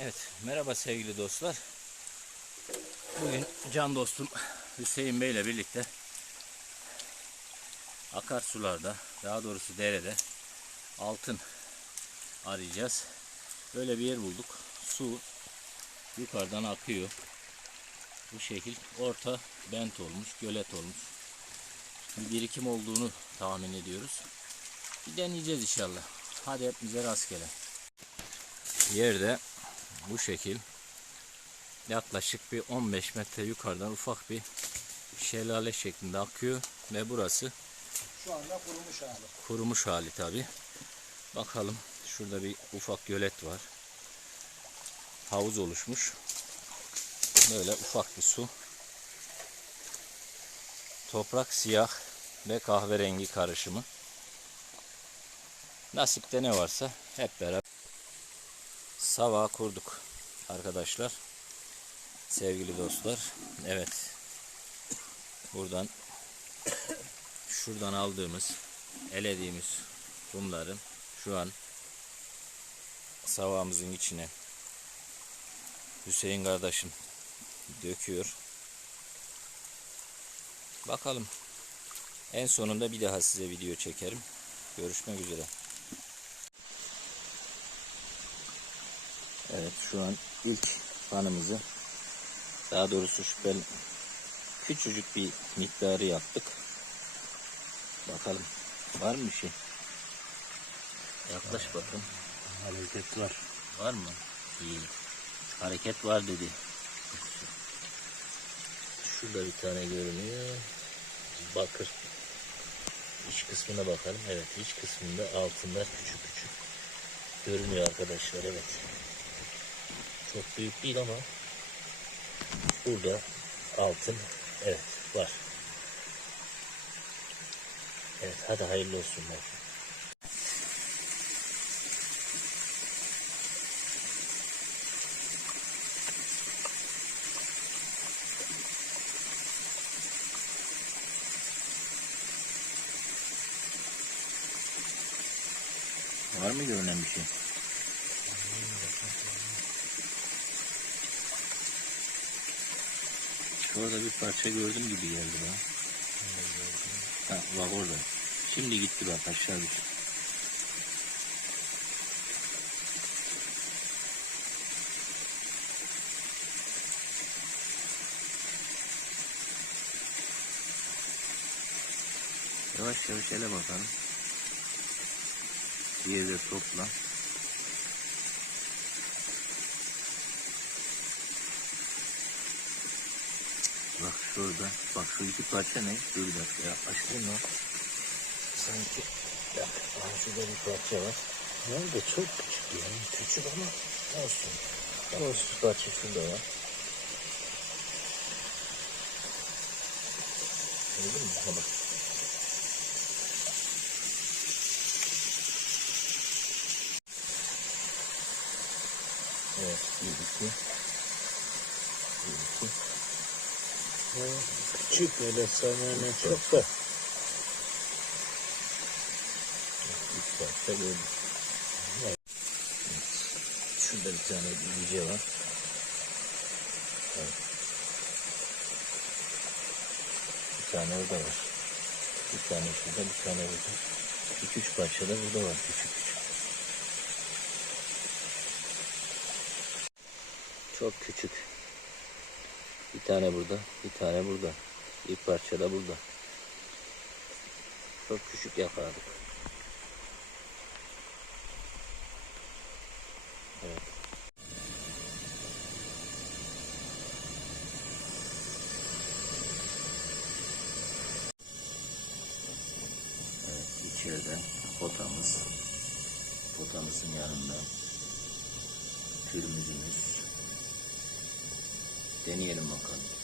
Evet, merhaba sevgili dostlar. Bugün can dostum Hüseyin Bey ile birlikte akarsularda, daha doğrusu derede altın arayacağız. Böyle bir yer bulduk. Su yukarıdan akıyor. Bu şekil orta bent olmuş, gölet olmuş. Bir birikim olduğunu tahmin ediyoruz. Bir deneyeceğiz inşallah. Hadi hepimize rastgele. Yerde bu şekil yaklaşık bir 15 metre yukarıdan ufak bir şelale şeklinde akıyor ve burası Şu anda kurumuş hali. kurumuş hali tabi. Bakalım şurada bir ufak gölet var. Havuz oluşmuş. Böyle ufak bir su. Toprak siyah ve kahverengi karışımı. Nasipte ne varsa hep beraber Sava kurduk arkadaşlar. Sevgili dostlar. Evet. Buradan şuradan aldığımız elediğimiz kumların şu an savamızın içine Hüseyin kardeşim döküyor. Bakalım. En sonunda bir daha size video çekerim. Görüşmek üzere. Evet şu an ilk fanımızı daha doğrusu şüpheli küçücük bir miktarı yaptık. Bakalım var mı bir şey? Yaklaş bakın. Hareket var. Var mı? İyi. Hareket var dedi. Şurada bir tane görünüyor. Bakır. İç kısmına bakalım. Evet iç kısmında altınlar küçük küçük görünüyor arkadaşlar. Evet. Çok büyük değil ama burada altın evet var. Evet hadi hayırlı olsun. Var mı görünen bir şey? Şurada bir parça gördüm gibi geldi bana. Ha, bak orada. Şimdi gitti bak aşağı düştü. Yavaş yavaş ele bakalım. Diğeri topla. Bak şurada. Bak şu iki parça ne? Dur bir dakika ya. Açtın mı? Sanki. Bak şurada bir parça var. Nerede? Çok küçük yani. Küçük ama olsun. Olsun parça şurada var. Gördün mü? Bak. Evet. Bir iki. Bir iki. Küçük öyle sana çok da. Parça gördüm. Evet. Şurada bir tane iyice var. Evet. Bir tane orada var. Bir tane şurada, bir tane burada. İki üç parça da burada var küçük küçük. Çok küçük. Bir tane burada, bir tane burada. Bir parça da burada. Çok küçük yakaladık. Evet. İçeride potamız, potamızın yanında pürmüzümüz. Deneyelim bakalım.